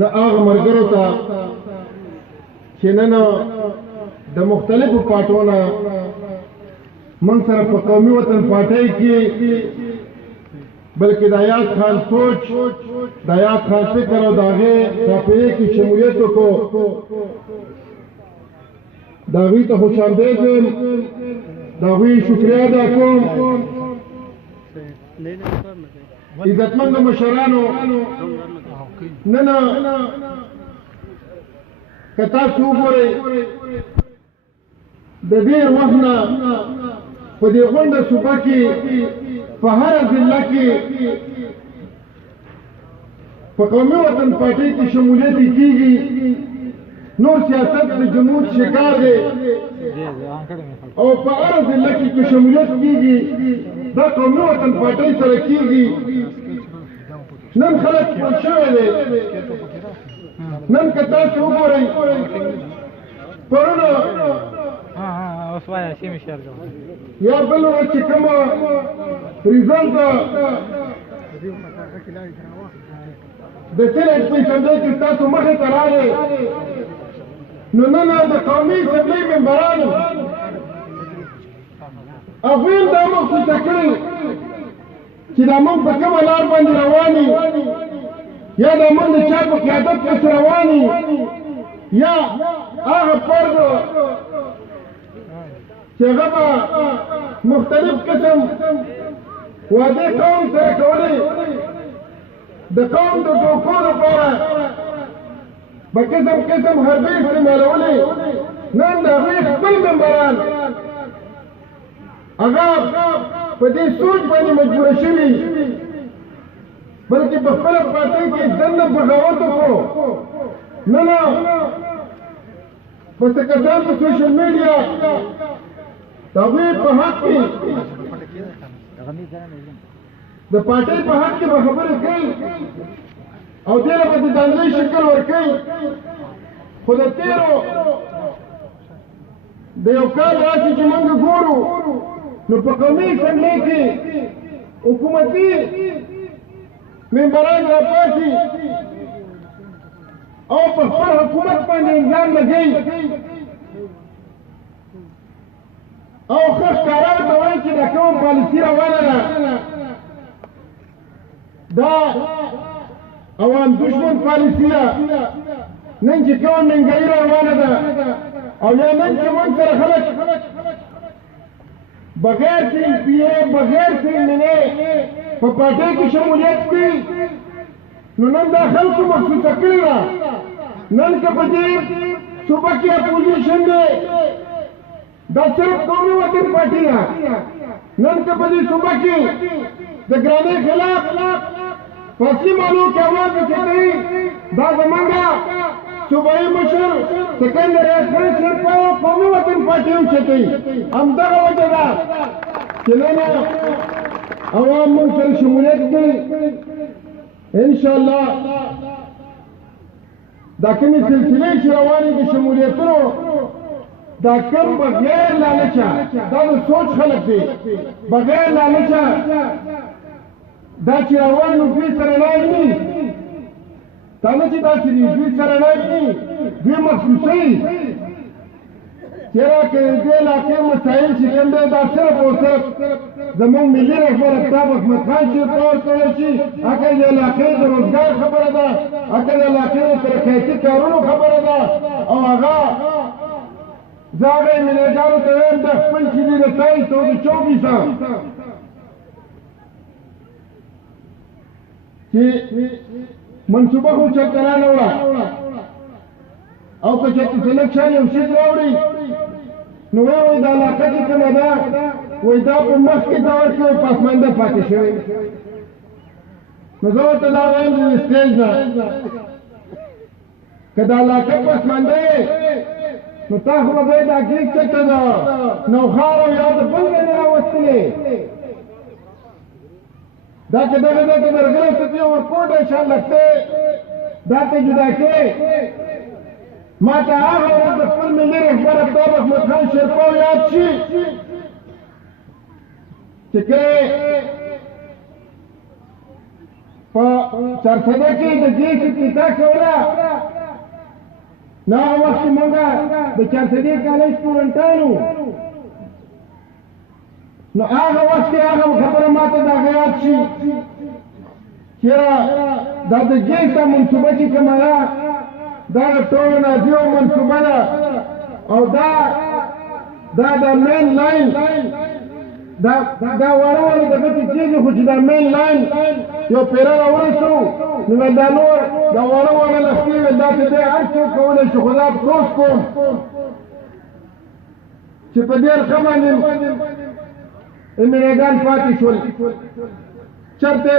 د هغه ملګرو ته چې نن د مختلفو پارټونو موږ سره په قومي وطن پارټۍ کې بلکې د حیات خان سوچ د حیات خان فکر او د هغې رافعې کې شمولیت وکړو د هغوی ته خوش آمدید یم د هغوی شکریه ادا کوم عزتمند مشرانو نن که تاسو وګورئ د ډېر وخت نه په دې غونډه صوبه کې په هره ضلع کې په قومي وطن پارټۍ کې شمولیت کېږي نور سیاست د جمهور شکار دی او په هره ضلع کې که شمولیت کېږي دا قومي وطن پارټۍ سره کېږي نن خلک پوه شوی دی نن که تاسو وګورئ پرونه یا بل ورځ چې کومه ریزلټ د سینټ په اسمبلۍ کې تاسو مخې ته راغی نو نن د قومي اسمبلۍ ممبرانو هغوی هم دا محسوسه کړې چې دا موږ په کومه لار باندې روان یو یا دا موږ د چا په قیادت پسې روان یو یا هغه فرد چې هغه به مختلف قسم وعدې قوم سره کولې د قوم د ټوکو لپاره به قسم قسم حربې استعمالولې نن د هغوی خپل ممبران هغه په دې سوچ باندې مجبوره شوي بلکې په خپله پارټۍ کې دننه بغاوت وکړو نه نه پس کسان په سوشل میډیا د هغوی په حق کې د پارټۍ په حق کې به خبرې کوي او دې له به د ځانګړي شکل ورکوي خو د تېرو د یو کال راشي چې موږ ګورو نو په قومي اسمبلۍ کې حکومتي ممبران راپاڅي او په خپل حکومت باندې الزام لګوي او ښه ښکاره ورته وایي چې دا کومه پالیسي روانه ده دا عوام دشمن پالیسي ده نن چې کومه مهنګایي روانه ده او یا نن چې موږ سره خلک بغیر سے پی اے بغیر سے ملے په پارټۍ کې شمولیت کړي نو نن دا خلکو محسوسه کړې ده نن که په دې صوبه کې اپوزیشن دی دا صرف قومي وطن پارټي ده نن که په دې صوبه کې د ګرانۍ خلاف په اصلي معنو کې اواز اوچتوي دا زمونږ صوبایي مشر سکندر احسان شیرپا قومي وطن پارټي اوچتوي همدغه وجه ده چې نن عوام موږ سره شمولیت کوي انشاءالله دا کومې سلسلې چې روانې دي شمولیتونو دا کم بغیر لالچه دا د سوچ خلک دی بغیر لالچه دا چې روان نو دوی سره ناست دي دا نه چې داسې دي دوی سره ناست دي دوی محسوسوي چېرې که د دې علاقې مسایل چې کوم دی دا صرف او صرف زموږ ملي رهبر افتاب احمد خان شیرپا ورکولی شي هکه د علاقې د روزګار خبره ده هکه د علاقې د ترقیاتي کارونو خبره ده او هغه زه هغه مینهګانو ته وایم د خپل چې دي د 2324 چې منصوبه خو چېرته رانه وړه او که چېرته سلیکشن یو شي راوړي نو وایي دا علاقه چې کومه ده وایي دا په مخکې دور کې پسمانده پاتې شوی نو زه ورته دا وایم د سټیج نه که دا علاقه پسمانده یې نو تا خو به دا ګیک چېرته ده نوخار او یا د بل ځای نه راوستلې دا که دغه ځای کې درغلی ته ورکوټ شان لگتے دا ته جدا کې ما ته هغه ورځ د خپل ملي رهبر افتاب احمد خان شیرپا یاد شي چې کله په چارسده کې د دې ابتدا کوله نو هغه وخت موږ د چارسدې کالج سټوډنټانو نو هغه وخت هغه خبره ماته د هغه یاد شي چېرې دا د جیسه منصوبه چې کومه ده دا د ټولو نازیو منصوبه ده او دا د مین لاین دا واړه واړه دغه چې کېږي خو چې دا مین لاین یو پیره راورسو نو دا نور دا واړه واړه لښتې وې دا چې دی هر څوک کولی شي خو دا افسوس کوم چې په دې رقم باندې امریکان پاتې شول چرته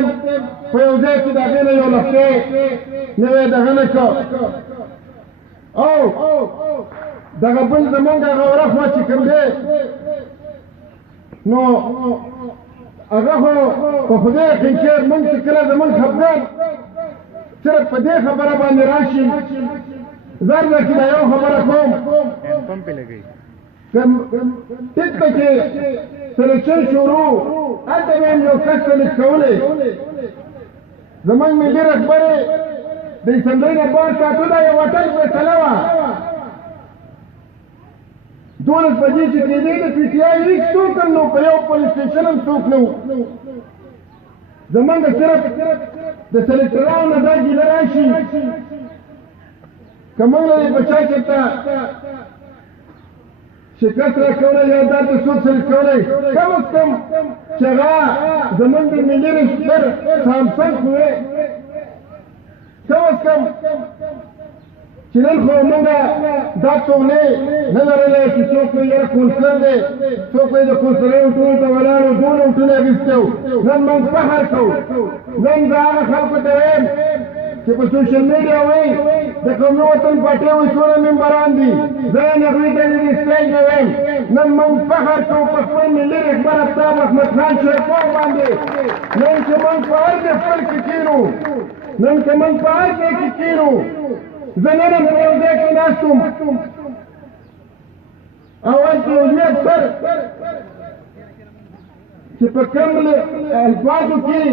په یو ځای کې د هغې نه یو لښتی نوی دغه نه کړ او دغه بل زمونږ هغه ورخوا چې کوم دی نو هغه خو په خدای یقین کې مونږ چې کله زمونږ خفګان صرف په دې خبره باندې راشي زر ده چې دا یو خبره کوم ټیک ته چې سلیکشن شروع هلته به هم یو کس سلیکټ کولی زمونږ ملي رهبرې د اسمبلۍ نه بار ساتو دا یو وطن فیصله وه 12 بجې چې کېدې د پي ټي آی هېڅ څوک هم نو په یو پولیس سټیشن هم څوک نه و زمونږ صرف د سلیکټرانو نه دا ګیله راشي که موږ له دې بچا چېرته شکست راکولی یا دا ته څوک سلیکټ کولی کم از کم چې هغه زمونږ د ملي رهبر سامسنګ خو وې کم از کم چې نن خو موږ دا څوک نه لرلی چې څوک یې یاره کونسلر دی څوک یې د کونسلرۍ اونټونو ته ولاړ و دونه اونټونه اخیستی و نن موږ فخر کوو نن زه هغه خلکو ته وایم چې په سوشل میډیا وایي د قومي وطن پارټۍ وایي څومره ممبران دي زه یې هغوی ته د دې سټیج نه وایم نن موږ فخر کوو په خپل ملي رهبر افطاب احمد خان شیرپور باندې نن چې موږ په هر ځای خپل کې کېنو نن که موږ په هر ځای کې کېنو زه نن هم په یو ځای کې ناست وم او هلته یو لوی افسر چې په کوم الفاظو کې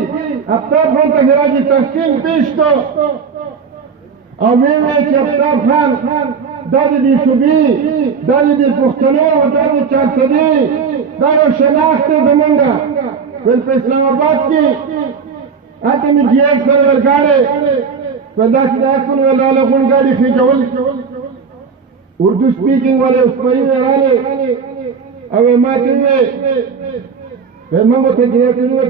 آفتاب خان ته خراج تحسین پیش کړ او ویې ویل چې آفتاب خان دا د دې صوبې دا د دې پښتنو دا د چارسدې دا یو شناخت دی زمونږ ویل په اسلام آباد کې هلته مې جي ایس سره ورګاډی ویل داسې داسې کړو ویل راله غونډګاډي خېجول اردو سپیکینګ والے اوسپري وې راغلې او یې ماته وویل موږ ورته جنرال